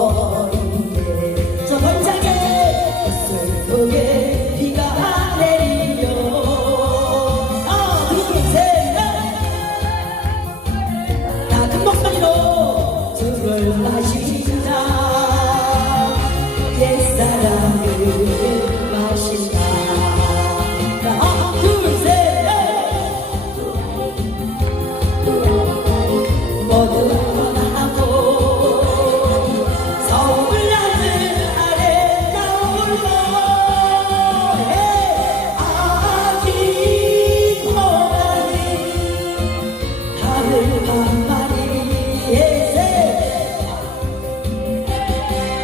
가버리네. 저 번짝에 슬프게 비가 내리며 둘, 셋, 다 큰 목소리로 술을 마신다. 옛사랑을 마신다. 둘, 셋, 모두 떠나고 서울나무 아래 나홀로 아기 고라니 하늘 한마리에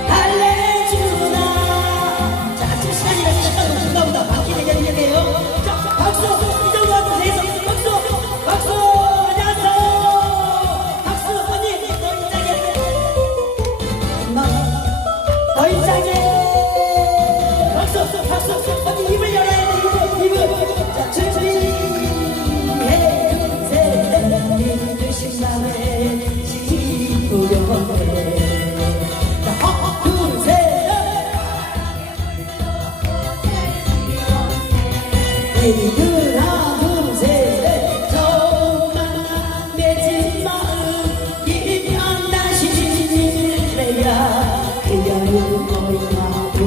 달래주나. 자, 같이 시간이라 시작하고 중간보다 바뀌는 얘기예요. 자, 박수! 이 정도 하고 내서 박수! 박수! 안녕하세요! 박수! 언니! 더 이상해! 더 이상해! 박수! 박수! 언니 입을 열어야 돼! 입을! 자, 준비해! 믿으신 밤에 시부려해. 자, 둘, 셋! 에이, 하나, 둘, 셋! 조금만 맺은 마음 이면 다시 내가 그 여름 어이하고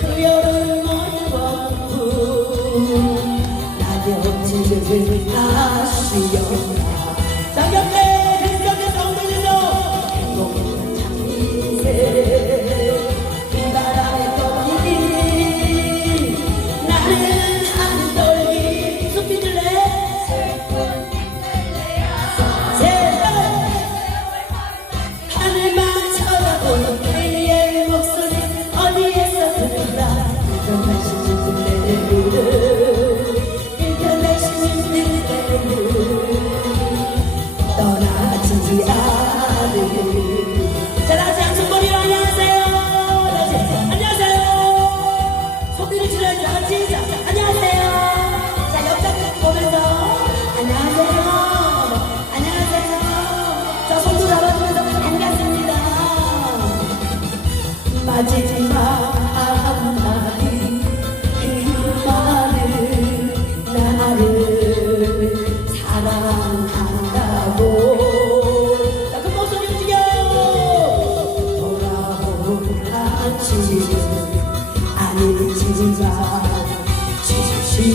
그 여름 어이하고 낙엽지를 다시 연다. 장경태 대수경에서 엉덩이에서 행복한 장미새 비바람에 떠니 나는 안 떨기. 숲이 들래? 하늘만 쳐다보는 그의 목소리 어디에서 들을까. 일편 날씨는 내를 일편 날씨는 내를 떠나지 않을. 자, 다시 양손머리로 안녕하세요. 다시 안녕하세요. 소리를 질러야지. 다 같이 자, 안녕하세요. 자, 옆자리 보면서 안녕하세요. 안녕하세요. 자, 손도 잡아주면서 반갑습니다. 마지막 한마디 그 말은 나를 사랑한다고. 자, 그 목소리 움직여. 돌아올 한치는 아니지만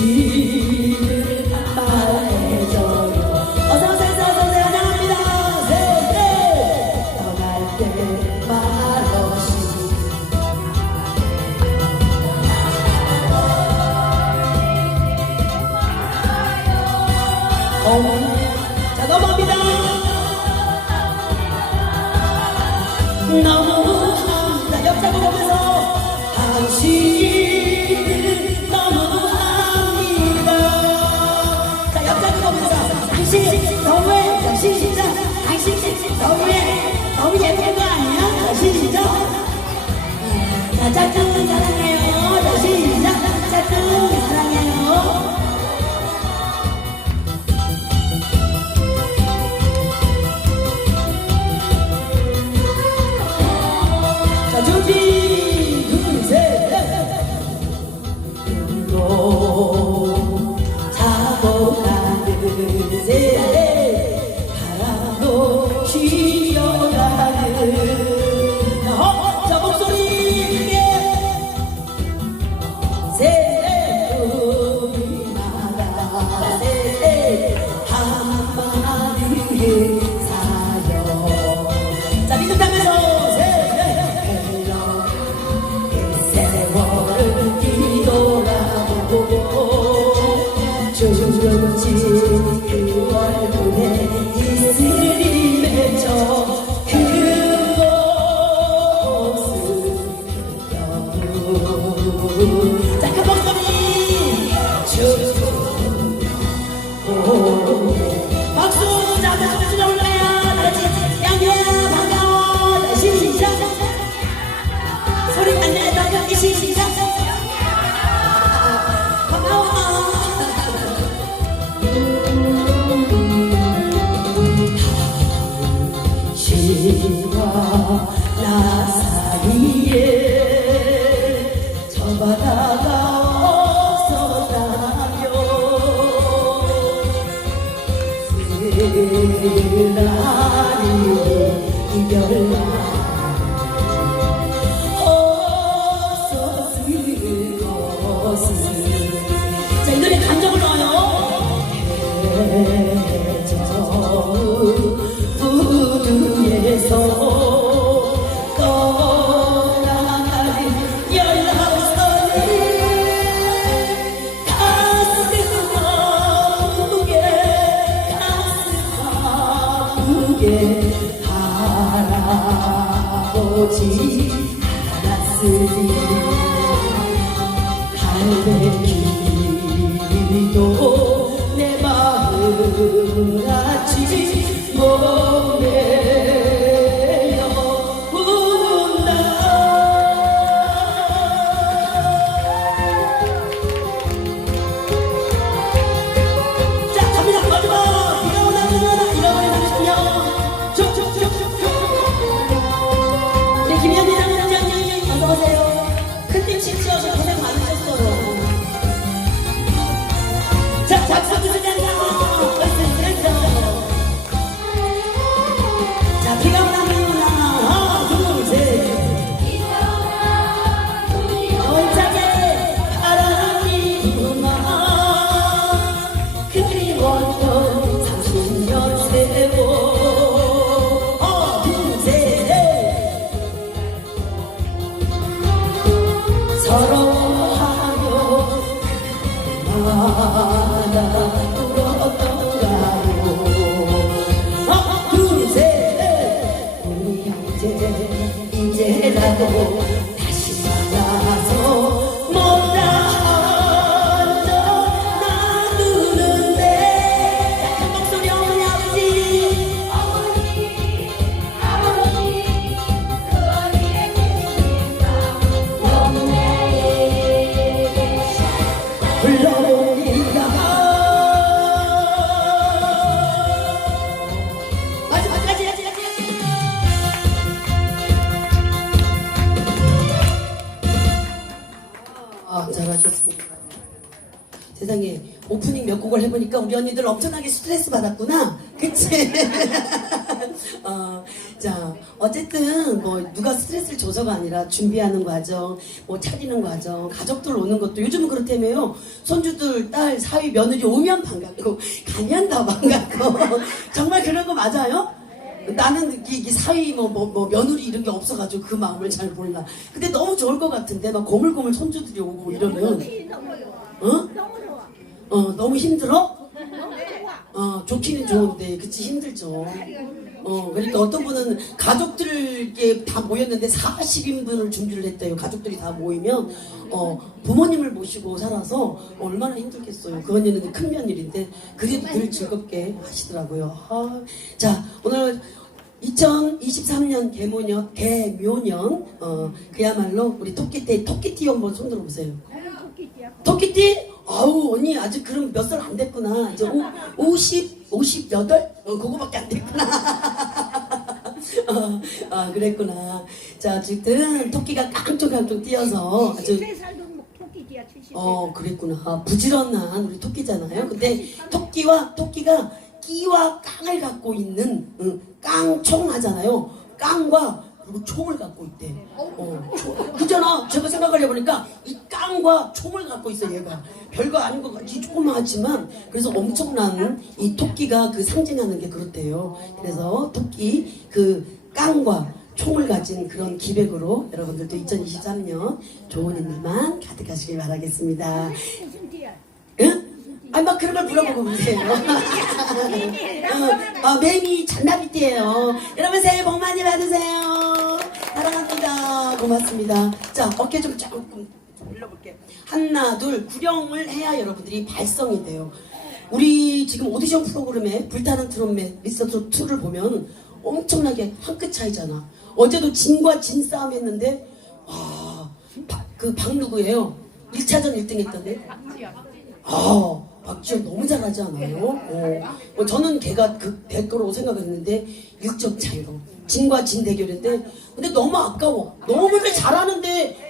진실을 말해줘요. 어서오세요. 어서오세요. 환영합니다. 셋, 떠날 때 말없이 자, 넘어갑니다. 너무한다. 옆자고 보면서 당신 너무합니다. 자, 옆자고 보면서 당신 너무해. 자, 시작. 당신 너무해. 너무 예쁜 거 아니야? 자, 시작. 자, 짝꿍 사랑해요. 자, 시작. 짝꿍 사랑해요. 자, 준비! 둘, 셋, 넷! 눈도 자고 가는 새 바람도 쉬어가는. 자, 목소리 크게! 셋, 넷, 날이 이별날 어서 슬것은 자, 이 노래 감정을 넣어요. 해저 부두에서 떠나가는 연락선이 가슴 아프게 바라보지 않았으니 갈매기도 내 마음을 아치 못내려 운다. 자, 갑니다. 마지막 비가 오나는 잃어버린 30년 쭉쭉쭉쭉쭉 우리 김현미 장장님 어서오세요. 큰팀 치치어서 고생 많으셨어요. 자, 박수 주세요. 자, 비가 오나 하나 둘 셋 골짜기 바람이 부나 그리웠던 30년 세월 둘 셋 서러워하며 마다 울었던가요. 둘 셋 우리 이제라도 다시 만나서 못다 앉아 나누는데 큰 목소리 어머니 아버지 그 어디에 계십니까? 영내에게 불러봅니다. 마지막까지 잘하셨습니다. 세상에 오프닝 몇 곡을 해보니까 우리 언니들 엄청나게 스트레스 받았구나. 그치? 자, 어쨌든 뭐 누가 스트레스를 줘서가 아니라 준비하는 과정, 뭐 차리는 과정, 가족들 오는 것도 요즘은 그렇다며요. 손주들, 딸, 사위, 며느리 오면 반갑고 가면 더 반갑고 정말 그런 거 맞아요? 나는 이 사위 뭐 며느리 이런 게 없어가지고 그 마음을 잘 몰라. 근데 너무 좋을 것 같은데 막 고물고물 손주들이 오고 이러면 너무 좋아. 너무 힘들어? 너무 좋아. 좋기는 좋은데 그치 힘들죠. 그러니까 어떤 분은 가족들께 다 모였는데 40인분을 준비를 했대요. 가족들이 다 모이면 부모님을 모시고 살아서 얼마나 힘들겠어요. 그 언니는 큰 며느리인데 그래도 늘 즐겁게 하시더라고요. 자, 오늘 2023년 개묘년 그야말로 우리 토끼띠 한번 손 들어보세요. 토끼띠? 아우 언니 아직 그럼 몇 살 안 됐구나. 이제 58? 그거밖에 안 됐구나. 그랬구나. 자, 어쨌든 토끼가 깡총깡총 뛰어서 아주 73살도 토끼띠야. 73살. 그랬구나. 부지런한 우리 토끼잖아요. 근데 토끼가 끼와 깡을 갖고 있는 깡총 하잖아요. 깡과 그리고 총을 갖고 있대. 그잖아. 제가 생각을 해보니까 이 깡과 총을 갖고 있어 얘가. 별거 아닌 것 같이 조그맣지만 그래서 엄청난 이 토끼가 그 상징하는 게 그렇대요. 그래서 토끼 그 깡과 총을 가진 그런 기백으로 여러분들도 2023년 좋은 일만 가득하시길 바라겠습니다. 무슨 띠야? 응? 아니 막 그런 걸 물어보고 그러세요. 매미 잔나비띠예요. 여러분 새해 복 많이 받으세요. 사랑합니다. 고맙습니다. 자, 어깨 좀 조금 올려볼게요. 하나 둘 구령을 해야 여러분들이 발성이 돼요. 우리 지금 오디션 프로그램에 불타는 트롯맨 미스터 트롯 2를 보면 엄청나게 한 끗 차이잖아. 어제도 진과 진 싸움 했는데 와, 그 박누구예요. 1차전 1등 했던데. 박지현 너무 잘하지 않아요? 저는 걔가 될 거라고 생각했는데 6점 차이로 진과 진 대결인데 근데 너무 아까워. 너무들 잘하는데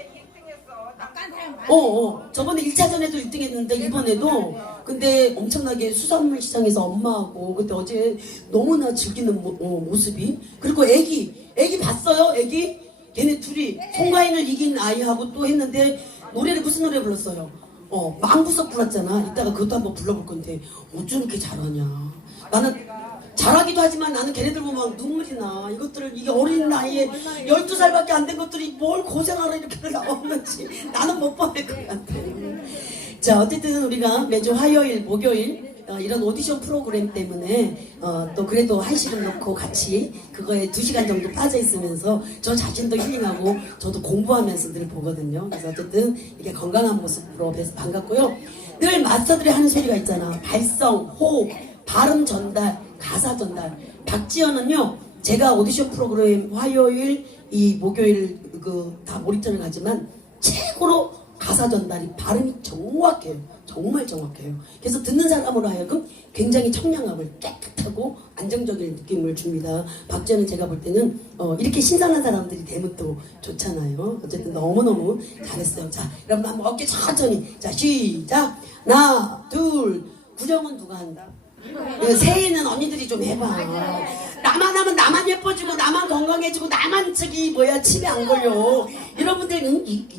저번에 1차전에도 1등 했는데 이번에도 근데 엄청나게 수산물 시장에서 엄마하고 그때 어제 너무나 즐기는 모습이. 그리고 애기 봤어요? 애기? 걔네 둘이 송가인을 이긴 아이하고 또 했는데 노래를 무슨 노래 불렀어요? 망구석 불렀잖아. 이따가 그것도 한번 불러볼 건데 어쩜 이렇게 잘하냐. 나는 잘하기도 하지만 나는 걔네들 보면 눈물이 나. 이게 어린 나이에 12살밖에 안 된 것들이 뭘 고생하러 이렇게 나오는지 나는 못 봐낼 것 같아. 자, 어쨌든 우리가 매주 화요일, 목요일 이런 오디션 프로그램 때문에 또 그래도 한시름 놓고 같이 그거에 2시간 정도 빠져 있으면서 저 자신도 힐링하고 저도 공부하면서 늘 보거든요. 그래서 어쨌든 이렇게 건강한 모습으로 뵈서 반갑고요. 늘 마스터들이 하는 소리가 있잖아. 발성, 호흡, 발음 전달, 가사 전달. 박지연은요, 제가 오디션 프로그램 화요일, 이 목요일 다 모니터를 하지만 최고로 가사 전달이 발음이 정확해요. 정말 정확해요. 그래서 듣는 사람으로 하여금 굉장히 청량함을 깨끗하고 안정적인 느낌을 줍니다. 박지연은 제가 볼 때는 이렇게 신선한 사람들이 되면 또 좋잖아요. 어쨌든 너무너무 잘했어요. 자, 여러분 한번 어깨 천천히. 자, 시작. 하나, 둘. 구정은 누가 한다? 새해는 언니들이 좀 해봐. 나만 하면 나만 예뻐지고 나만 건강해지고 나만 치매 안 걸려. 여러분들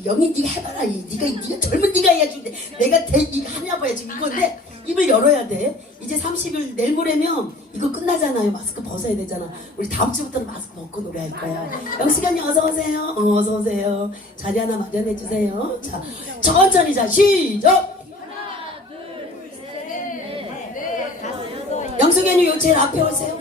영희 네가 해봐라. 네가 젊은 네가 해야지. 내가 이거 하냐 봐야 지금 이건데 입을 열어야 돼. 이제 30일 내일 모레면 이거 끝나잖아요. 마스크 벗어야 되잖아. 우리 다음 주부터는 마스크 벗고 노래할 거야. 영식언니 어서 오세요. 어서 오세요. 자리 하나 마련해 주세요. 자, 천천히. 자, 시작. 영숙이는 요 제일 앞에 오세요.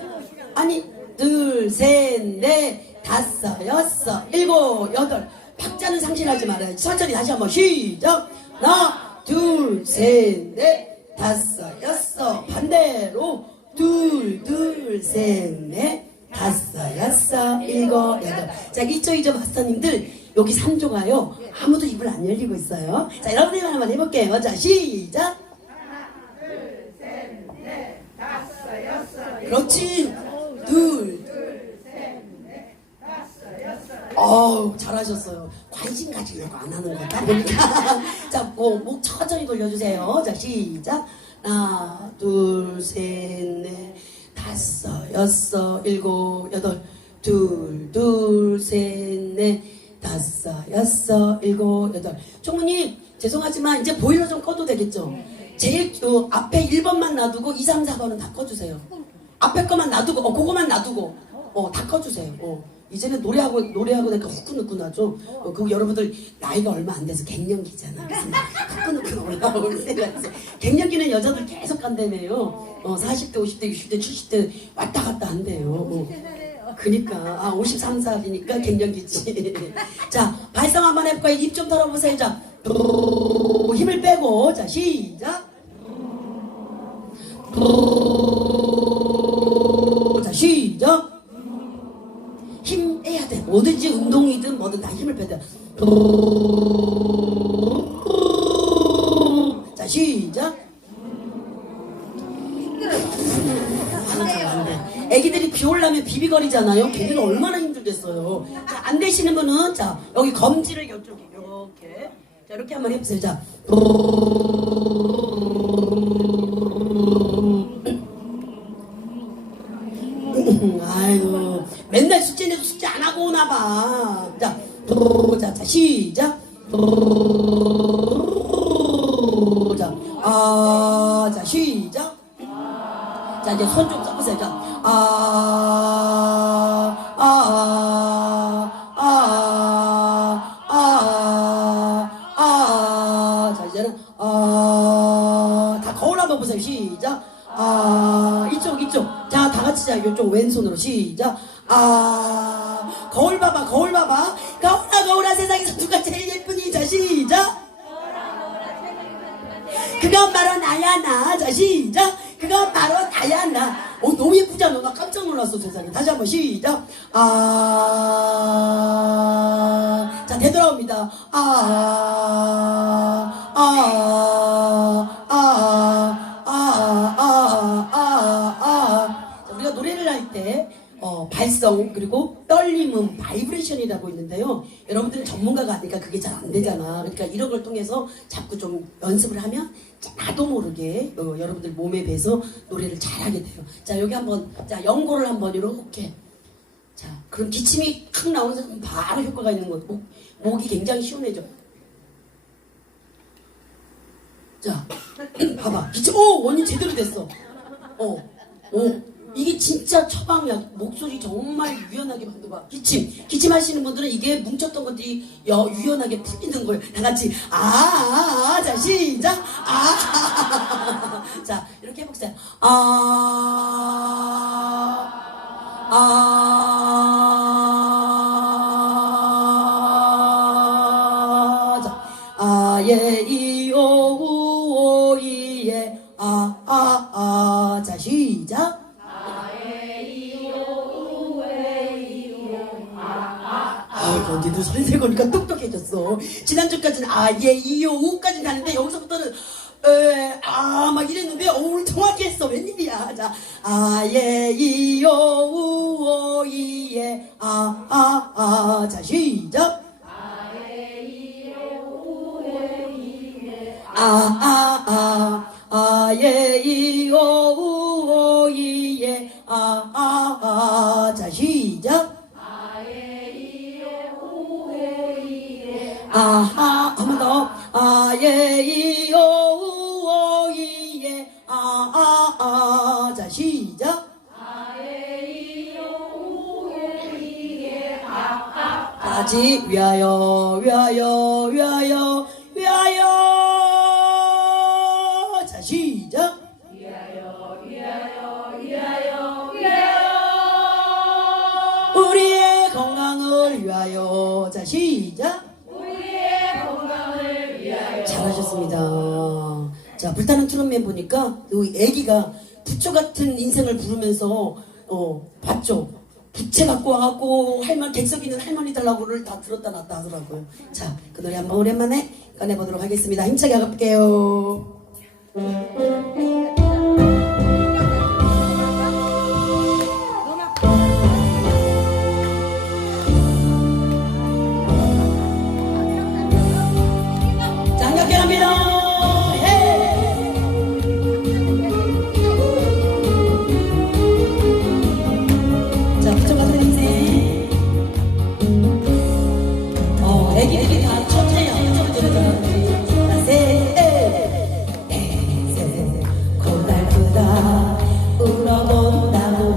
아니, 둘, 셋, 넷, 다섯, 여섯, 일곱, 여덟. 박자는 상실하지 말아요. 천천히 다시 한번 시작. 하나, 둘, 셋, 넷, 다섯, 여섯. 반대로 둘, 둘, 셋, 넷, 다섯, 여섯, 일곱, 여덟. 자, 이쪽 마스터님들 여기 3조가요. 아무도 입을 안 열리고 있어요. 자, 여러분들 한번 해볼게요. 자, 시작. 그렇지. 둘, 셋, 넷, 다섯, 여섯. 잘하셨어요. 관심 가지려고 안 하는 거다 보니까. 자, 목 천천히 돌려주세요. 자, 시작. 하나, 둘, 셋, 넷, 다섯, 여섯, 일곱, 여덟. 둘, 둘, 셋, 넷, 다섯, 여섯, 일곱, 여덟. 총무님, 죄송하지만 이제 보일러 좀 꺼도 되겠죠? 제일 앞에 1번만 놔두고 2, 3, 4번은 다 꺼주세요. 앞에 거만 놔두고 그거만 놔두고 다 꺼주세요. 이제는 노래하고 내가 후끈후끈하죠. 그리고 여러분들 나이가 얼마 안 돼서 갱년기잖아. 후끈후끈 올라오는 때가 있어. 갱년기는 여자들 계속 간다며요. 40대, 50대, 60대, 70대 왔다 갔다 한대요. 그니까 53살이니까 갱년기지. 자, 발성 한번 해볼까요? 입 좀 털어보세요. 자, 힘을 빼고. 자, 시작. 자, 시작. 힘 빼야 돼. 뭐든지 운동이든 뭐든 다 힘을 빼야 돼. 자, 시작. 애기들이 비 올라면 비비거리잖아요. 걔들은 얼마나 힘들겠어요. 자, 안 되시는 분은 자, 여기 검지를 이쪽에 이렇게. 자, 이렇게 한번 해보세요. 자. 아이고, 맨날 숙제 내도 숙제 안 하고 오나 봐. 자, 자, 시작. 자, 자, 시작. 자, 이제 손 좀 써보세요. 자, 자, 이제는 다 거울 한번 보세요. 시작. 이쪽. 자, 다 같이. 자, 이쪽 왼손으로 시작. 거울 봐봐. 거울아 세상에서 누가 제일 예쁘니? 자, 시작. 그건 바로 나야, 나. 자, 시작. 그건 바로 나야, 나. 너무 예쁘잖아. 나 깜짝 놀랐어, 세상에. 다시 한번 시작. 자, 되돌아옵니다. 자, 우리가 노래를 할 때 발성 그리고 떨림음 바이브레이션이라고 있는데요. 여러분들은 전문가가 아니니까 그게 잘 안 되잖아. 그러니까 이런 걸 통해서 자꾸 좀 연습을 하면 나도 모르게 여러분들 몸에 배서 노래를 잘하게 돼요. 자 여기 한번 자 연고를 한번 이렇게 자 그럼 기침이 탁 나오는 순간 바로 효과가 있는 거. 목이 굉장히 시원해져. 자 봐봐 기침 원이 제대로 됐어. 이게 진짜 처방약. 목소리 정말 유연하게 만들어봐. 기침하시는 분들은 이게 뭉쳤던 것들이 유연하게 풀리는 거예요. 다 같이 자 시작. 자 이렇게 해보세요. 자 아예 이오 이에 자 시작. 언니도 선생 거니까 똑똑해졌어. 지난주까지는 예, 이요, 우까지 가는데 여기서부터는 막 이랬는데 오늘 정확히 했어. 웬일이야. 자, 예, 이요, 우, 이에, 자, 시작. 예, 이요, 우, 이에, 예, 이요, 우, 이에, 자, 시작. 한 번 더. 예, 이, 오, 이에, 자, 시작. 다시, 위하여, 자, 시작. 우리의 건강을 위하여. 자, 시작. 잘하셨습니다. 자, 불타는 트롯맨 보니까 이 애기가 부처 같은 인생을 부르면서 봤죠. 부채 갖고 와갖고 객석 있는 할머니 달라고를 다 들었다 놨다 하더라고요. 자, 그 노래 한번 오랜만에 꺼내보도록 하겠습니다. 힘차게 가볼게요. 애기들이 다 천천히 안쪽으로 들어가는데 셋 고달프다 울어본다고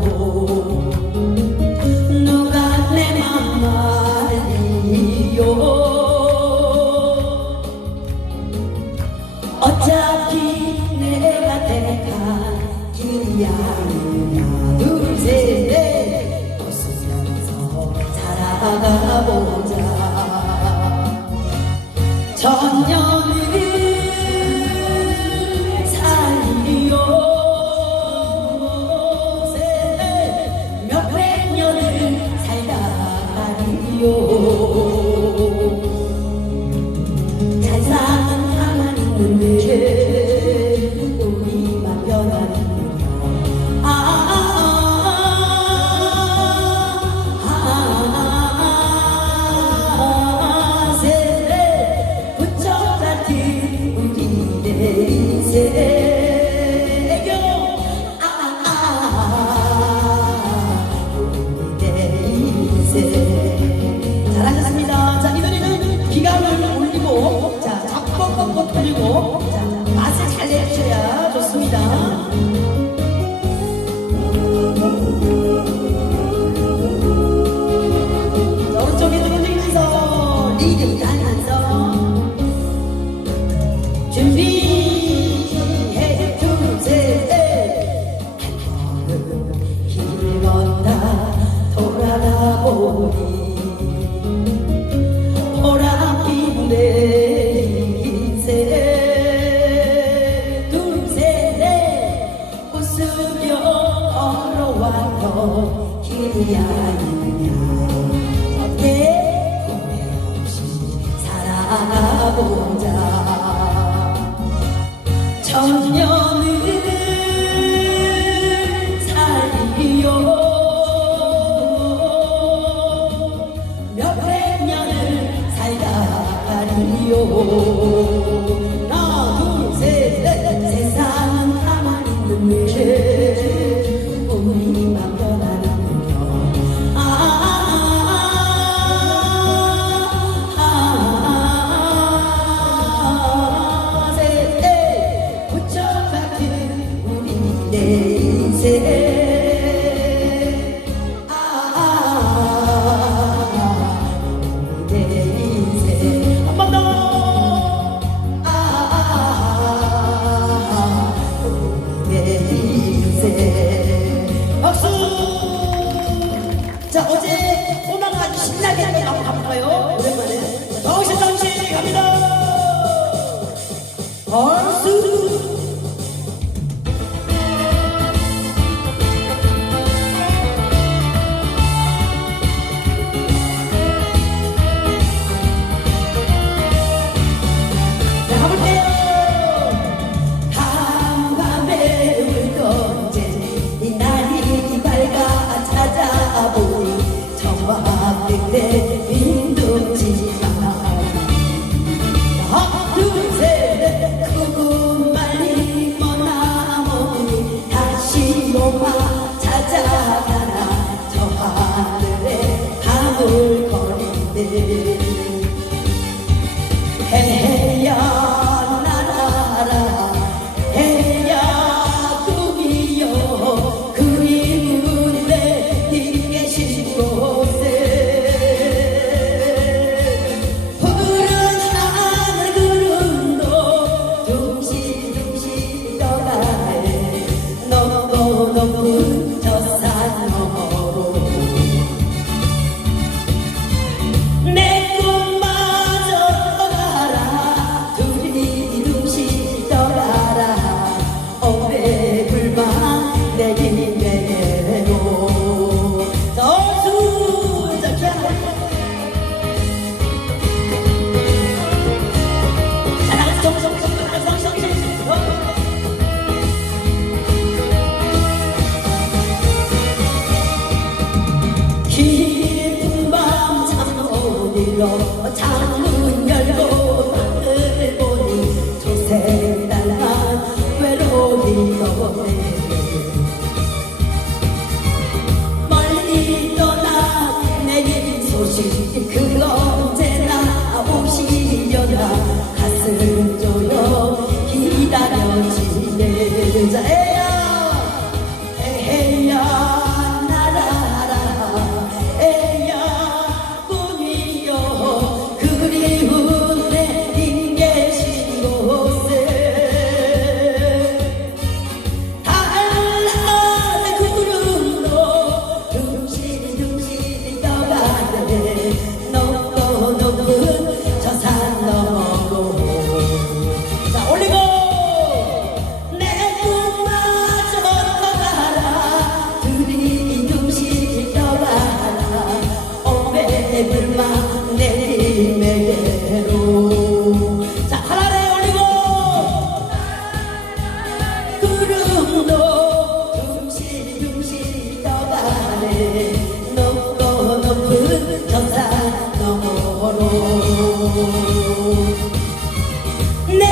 누가 내 맘 알리요 어차피 내가 택한 길이 아니냐 둘셋넷 웃으면서 살아가보자 천년을 살리요 몇백 년을 살다 가리요 잘 사는 가만 있는데 우리만 변하는군요 잘하셨습니다. 자, 이 노래는 기강을 올리고, 자, 잡고 돌리고, 자, 맛을 잘 내주셔야 좋습니다. 자, 오른쪽에 돌리면서 리듬 타면서 준비해 주세요. 길 걷다 돌아가 보니 보랏빛 내리세 둘셋넷 웃으며 걸어왔던 길이 아니냐 어깨 후회 없이 살아보자 천년을 살리요 자, 어제 꼬마가 아주 신나게 한번 한번 가볼까요? 오랜만에. 정신정신 갑니다. 얼쑤. 자, 가볼게요. 한밤에 울던 이 날이 밝아 찾아보니 정막 끝에 빈둥지만 하나 둘셋 구름 말리 머나머니 다시 로마 찾아가나 저 하늘에 하물거리네 해야 나라라 해야 꿈이여 그리운 내님 계신 곳에 푸른 하늘 구름도 둥실둥실 떠가네 높고 높은 저 산 너머로 내 꿈마저 떠나라 둘이 둥실 떠나라 어배 불만 내린 대로 저수저자 깊은 밤 잠못 일어 창문 열고 밖을 보니 조생달만 외로이 떠오네 멀리 떠나 내린 소식 그 언제나 오시려나 가슴 조여 기다려지네 자야 에야 나라라 에야 꿈이여 그리운 내님 계신 곳에 달아나 구름도 둥실둥실 떠가네 높고 높은 저 산 너머로 자 올리고 내 꿈마저 떠나라 둘이 둥실 떠가라 오매불만 내리매로 자 하늘에 올리고 구름도 둥실둥실 떠가네 높고 높은 저 산 너머로 내